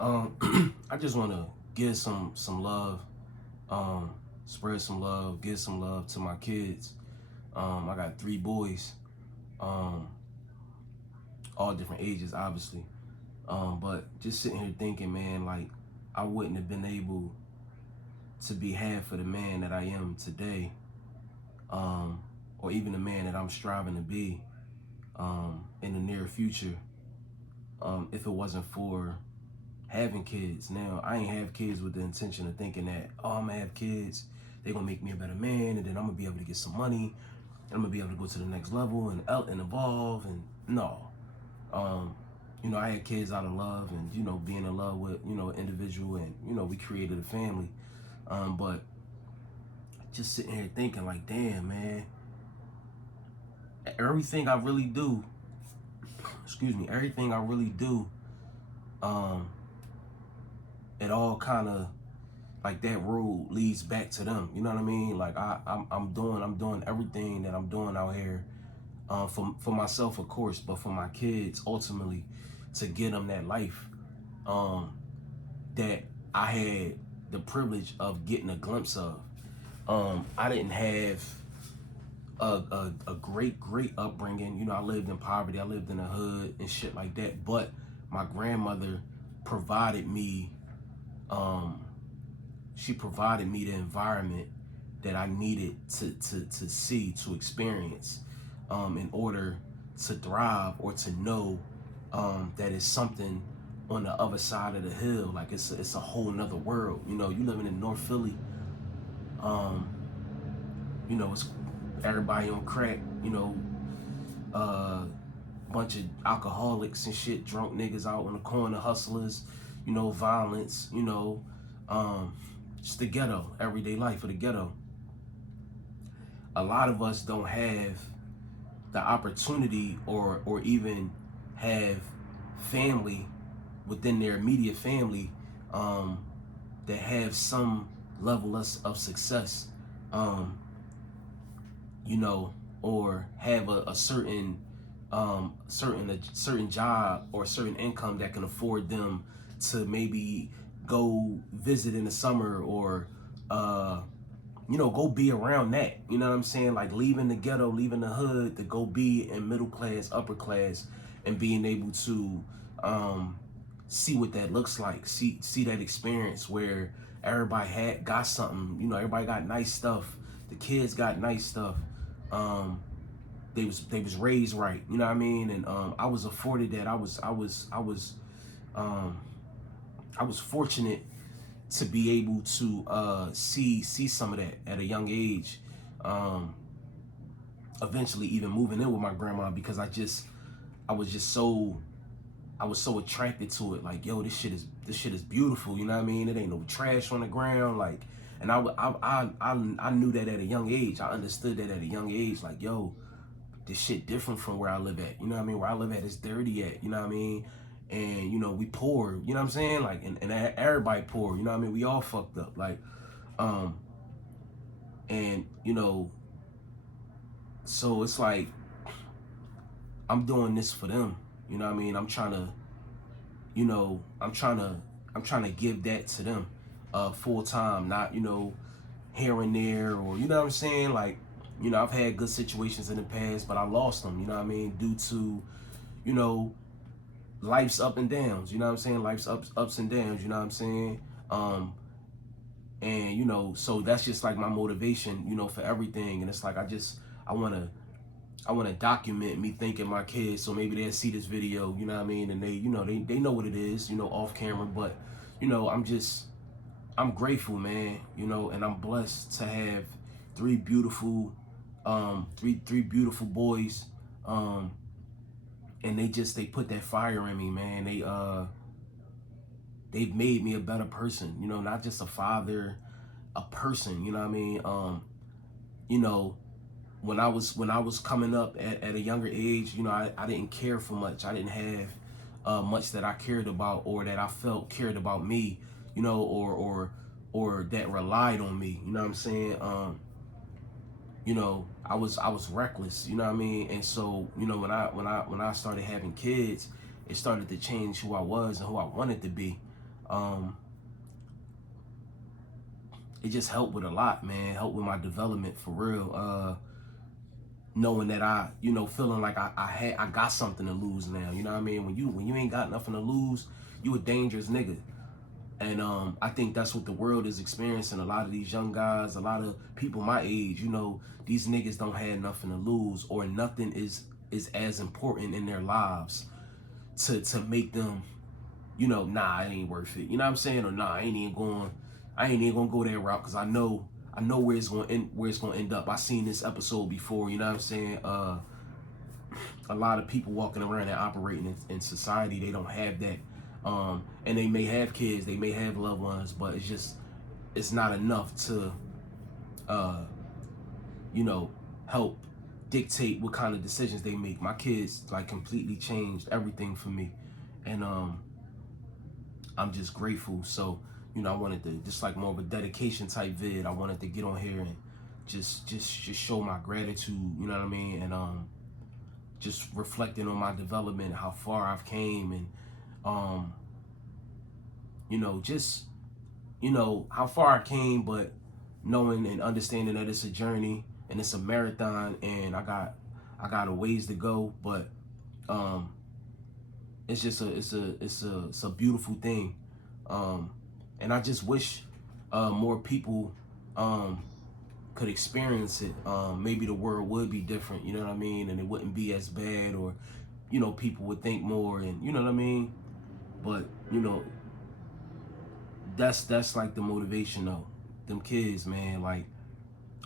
I just want to give some love, um, spread some love, give some love to my kids. I got three boys, um, all different ages, obviously. But just sitting here thinking, man, like I wouldn't have been able to be half of the man that I am today, um, or even the man that I'm striving to be in the near future, if it wasn't for having kids. Now, I ain't have kids with the intention of thinking that, oh, I'm gonna have kids, they're gonna make me a better man, and then I'm gonna be able to get some money, and I'm gonna be able to go to the next level and evolve. And no, um, I had kids out of love and being in love with an individual, and we created a family. But just sitting here thinking, like, damn, man, everything I really do, excuse me, everything I really do, um, it all kind of like that road leads back to them. You know what I mean? Like I'm doing everything that I'm doing out here, for myself, of course, but for my kids ultimately, to get them that life, um, that I had the privilege of getting a glimpse of. I didn't have a great upbringing. I lived in poverty. I lived in the hood and shit like that. But my grandmother provided me. Um, she provided me the environment that I needed to see, to experience, in order to thrive, or to know that it's something on the other side of the hill. Like it's a whole nother world. You living in North Philly. Um, it's everybody on crack. Uh, bunch of alcoholics and shit, drunk niggas out in the corner, hustlers. Violence. Um, just the ghetto, everyday life of the ghetto. A lot of us don't have the opportunity, or even have family within their immediate family, that have some level of success, um, you know, or have a certain job or certain income that can afford them to maybe go visit in the summer, or go be around that. You know what I'm saying? Like leaving the ghetto, leaving the hood to go be in middle class, upper class, and being able to see what that looks like. See that experience where everybody got something. Everybody got nice stuff. The kids got nice stuff. They was raised right. You know what I mean? And I was afforded that. Um, I was fortunate to be able to see some of that at a young age. Eventually, even moving in with my grandma, because I was so attracted to it. Like, yo, this shit is beautiful. You know what I mean? It ain't no trash on the ground. Like, and I knew that at a young age. I understood that at a young age. Like, yo, this shit different from where I live at. You know what I mean? Where I live at is dirty at. You know what I mean? And we poor. You know what I'm saying? Like, and everybody poor. You know what I mean? We all fucked up. Like, and so it's like I'm doing this for them. You know what I mean? I'm trying to, I'm trying to give that to them, full time, not here and there, or you know what I'm saying? Like, I've had good situations in the past, but I lost them. You know what I mean? Due to, you know, life's up and downs. You know what I'm saying? Life's ups and downs. You know what I'm saying? And so that's just like my motivation. For everything. And it's like I want to document me thanking my kids, so maybe they'll see this video, you know what I mean, and they know what it is, off camera. But I'm grateful, man, and I'm blessed to have three beautiful three beautiful boys, and they put that fire in me, man. They've made me a better person, not just a father, a person, you know what I mean. You know, when I was coming up at a younger age, I didn't care for much. I didn't have much that I cared about, or that I felt cared about me, or that relied on me. You know what I'm saying? I was reckless. You know what I mean? And so when I started having kids, it started to change who I was and who I wanted to be. It just helped with a lot, man. Helped with my development for real. Knowing that feeling like I got something to lose now. You know what I mean? When you ain't got nothing to lose, you a dangerous nigga. And I think that's what the world is experiencing. A lot of these young guys, a lot of people my age, these niggas don't have nothing to lose, or nothing is as important in their lives to make them, nah, it ain't worth it. You know what I'm saying? Or nah, I ain't even gonna go that route, because I know where it's gonna end up. I seen this episode before, you know what I'm saying? A lot of people walking around and operating in society, they don't have that. And they may have kids, they may have loved ones, but it's not enough to help dictate what kind of decisions they make. My kids like completely changed everything for me, and I'm just grateful. So I wanted to, just like more of a dedication type vid, I wanted to get on here and just show my gratitude, you know what I mean? And just reflecting on my development, how far I've came, and how far I came, but knowing and understanding that it's a journey and it's a marathon, and I got a ways to go, but it's just it's a beautiful thing, and I just wish more people could experience it. Maybe the world would be different, you know what I mean, and it wouldn't be as bad, or people would think more, and you know what I mean. But that's like the motivation though. Them kids, man, like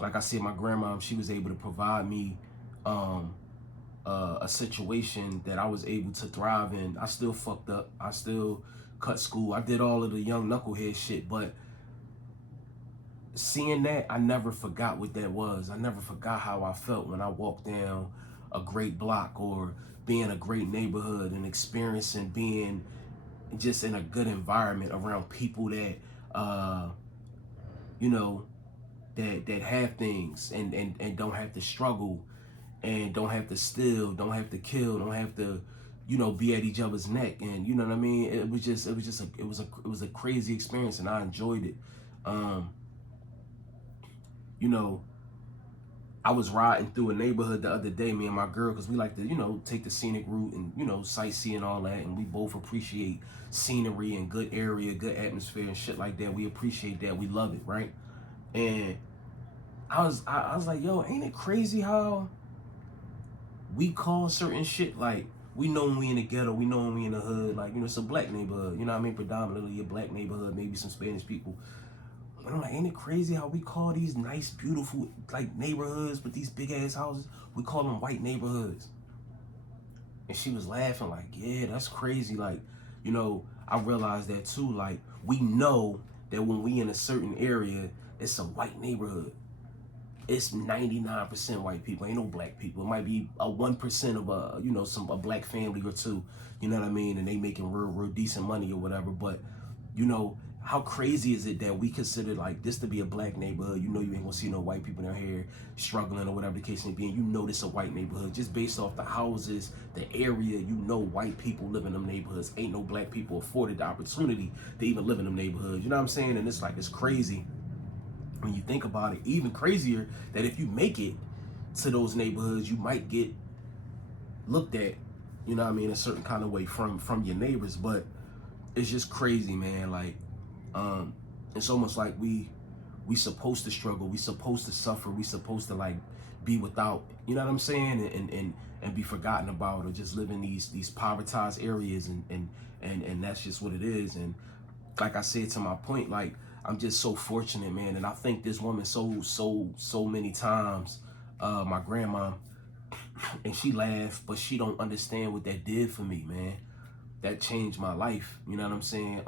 I said, my grandma, she was able to provide me a situation that I was able to thrive in. I still fucked up. I still cut school. I did all of the young knucklehead shit, but seeing that, I never forgot what that was. I never forgot how I felt when I walked down a great block, or being a great neighborhood, and experiencing being just in a good environment around people that that have things, and don't have to struggle, and don't have to steal, don't have to kill, don't have to be at each other's neck. And you know what I mean, it was a crazy experience, and I enjoyed it. I was riding through a neighborhood the other day, me and my girl, because we like to, take the scenic route and, sightsee and all that. And we both appreciate scenery and good area, good atmosphere and shit like that. We appreciate that. We love it, right? And I was like, yo, ain't it crazy how we call certain shit, like, we know when we in the ghetto, we know when we in the hood, like, it's a black neighborhood, you know what I mean? Predominantly a black neighborhood, maybe some Spanish people. But I'm like, ain't it crazy how we call these nice, beautiful, like, neighborhoods with these big ass houses, we call them white neighborhoods? And she was laughing like, yeah, that's crazy. Like, I realized that too. Like, we know that when we in a certain area, it's a white neighborhood. It's 99% white people. Ain't no black people. It might be a 1% of a black family or two. You know what I mean? And they making real decent money or whatever. But how crazy is it that we consider like this to be a black neighborhood? You ain't gonna see no white people down here struggling or whatever the case may be. And this a white neighborhood just based off the houses, the area. White people live in them neighborhoods. Ain't no black people afforded the opportunity to even live in them neighborhoods. You know what I'm saying? And it's crazy when you think about it. Even crazier that if you make it to those neighborhoods, you might get looked at, a certain kind of way from your neighbors. But it's just crazy, man. Like, it's almost like we supposed to struggle, we supposed to suffer, we supposed to like be without, you know what I'm saying, and be forgotten about, or just live in these povertized areas, and that's just what it is. And like I said, to my point, like, I'm just so fortunate, man. And I thank this woman so many times, my grandma, and she laughed, but she don't understand what that did for me, man. That changed my life, you know what I'm saying?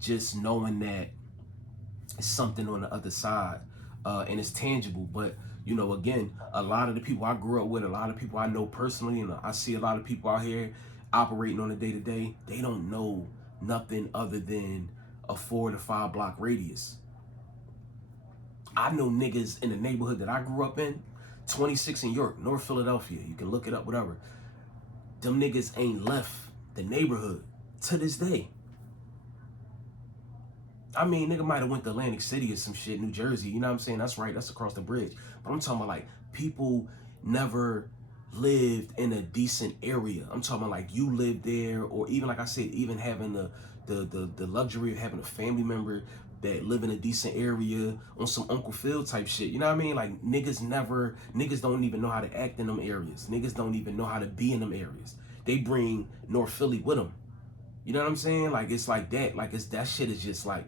Just knowing that it's something on the other side, and it's tangible. But again, a lot of the people I grew up with, a lot of people I know personally, I see a lot of people out here operating on a day-to-day, they don't know nothing other than a 4 to 5 block radius. I know niggas in the neighborhood that I grew up in, 26 in York, North Philadelphia, you can look it up, whatever. Them niggas ain't left the neighborhood to this day. I mean, nigga might have went to Atlantic City or some shit, New Jersey. You know what I'm saying? That's right. That's across the bridge. But I'm talking about like people never lived in a decent area. I'm talking about like you lived there, or even like I said, even having the luxury of having a family member that live in a decent area on some Uncle Phil type shit. You know what I mean? Like niggas don't even know how to act in them areas. Niggas don't even know how to be in them areas. They bring North Philly with them. You know what I'm saying? Like it's like that. Like that shit is just like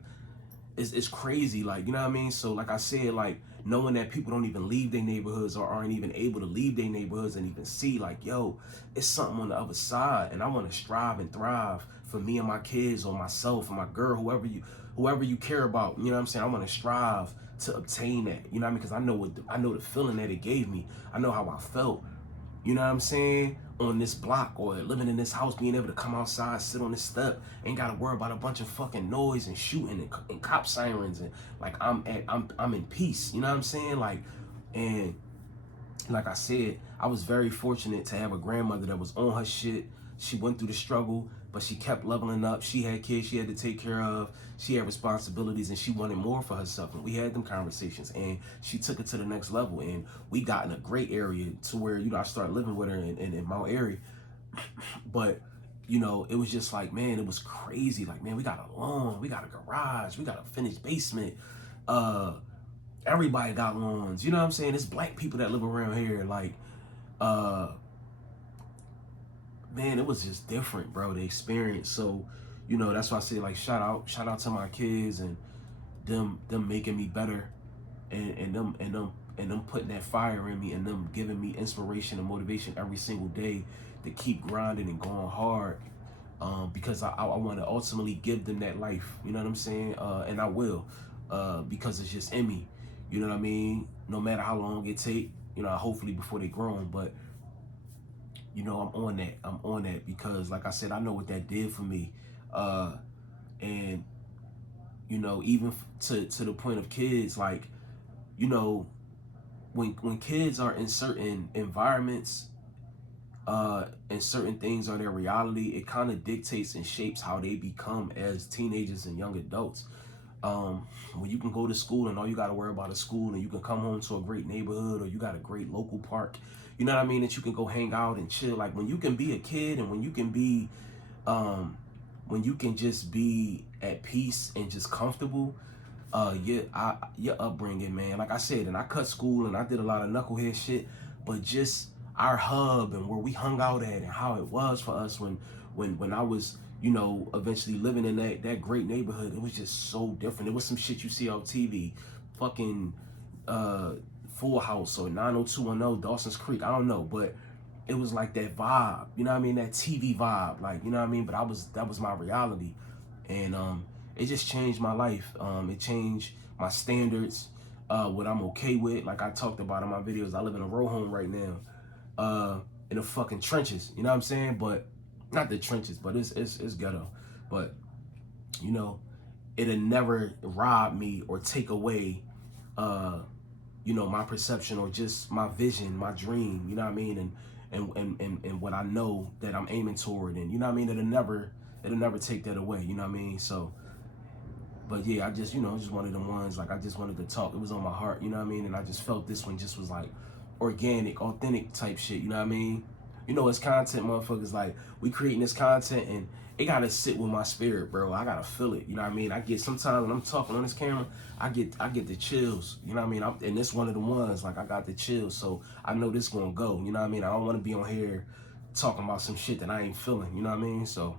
it's crazy, like, you know what I mean? So like I said, like knowing that people don't even leave their neighborhoods or aren't even able to leave their neighborhoods and even see like, yo, it's something on the other side, and I want to strive and thrive for me and my kids or myself or my girl, whoever you care about. You know what I'm saying? I want to strive to obtain that. You know what I mean? Because I know the feeling that it gave me. I know how I felt. You know what I'm saying? On this block or living in this house, being able to come outside, sit on this step, ain't gotta worry about a bunch of fucking noise and shooting and cop sirens, and like I'm in peace. You know what I'm saying? Like, and like I said, I was very fortunate to have a grandmother that was on her shit. She went through the struggle, but she kept leveling up. She had kids she had to take care of. She had responsibilities, and she wanted more for herself. And we had them conversations, and she took it to the next level. And we got in a great area to where, you know, I started living with her in Mount Airy. But, you know, it was just like, man, it was crazy. Like, man, we got a lawn, we got a garage, we got a finished basement. Everybody got lawns. You know what I'm saying? It's black people that live around here. Like, man, it was just different, bro, the experience. So, you know, that's why I say, like, shout out to my kids and them making me better, and them putting that fire in me, and them giving me inspiration and motivation every single day to keep grinding and going hard. Because I want to ultimately give them that life. You know what I'm saying? And I will, because it's just in me. You know what I mean? No matter how long it take, you know, hopefully before they grown, but you know, I'm on that because, like I said, I know what that did for me. And, you know, even to the point of kids, like, you know, when kids are in certain environments, and certain things are their reality, it kind of dictates and shapes how they become as teenagers and young adults. When you can go to school and all you got to worry about is school, and you can come home to a great neighborhood, or you got a great local park, you know what I mean, that you can go hang out and chill. Like when you can be a kid, and when you can just be at peace and just comfortable, your upbringing, man. Like I said, and I cut school and I did a lot of knucklehead shit, but just our hub and where we hung out at and how it was for us when I was, you know, eventually living in that great neighborhood, it was just so different. It was some shit you see on TV, fucking Full House or 90210, Dawson's Creek, I don't know, but it was like that vibe, you know what I mean, that TV vibe, like, you know what I mean, but that was my reality, and it just changed my life. It changed my standards, what I'm okay with. Like I talked about in my videos, I live in a row home right now, in the fucking trenches, you know what I'm saying, but not the trenches, but it's ghetto, but you know, it'll never rob me or take away, you know, my perception or just my vision, my dream, you know what I mean, and what I know that I'm aiming toward, and you know what I mean, it'll never take that away, you know what I mean. So, but yeah, I just, you know, just one of them ones, like I just wanted to talk. It was on my heart, you know what I mean, and I just felt this one just was like organic, authentic type shit, you know what I mean. You know, it's content, motherfuckers, like we creating this content and it gotta sit with my spirit, bro. I gotta feel it, you know what I mean. I get, sometimes when I'm talking on this camera, I get the chills, you know what I mean. And this one of the ones, like I got the chills, so I know this gonna go, you know what I mean. I don't want to be on here talking about some shit that I ain't feeling, you know what I mean. So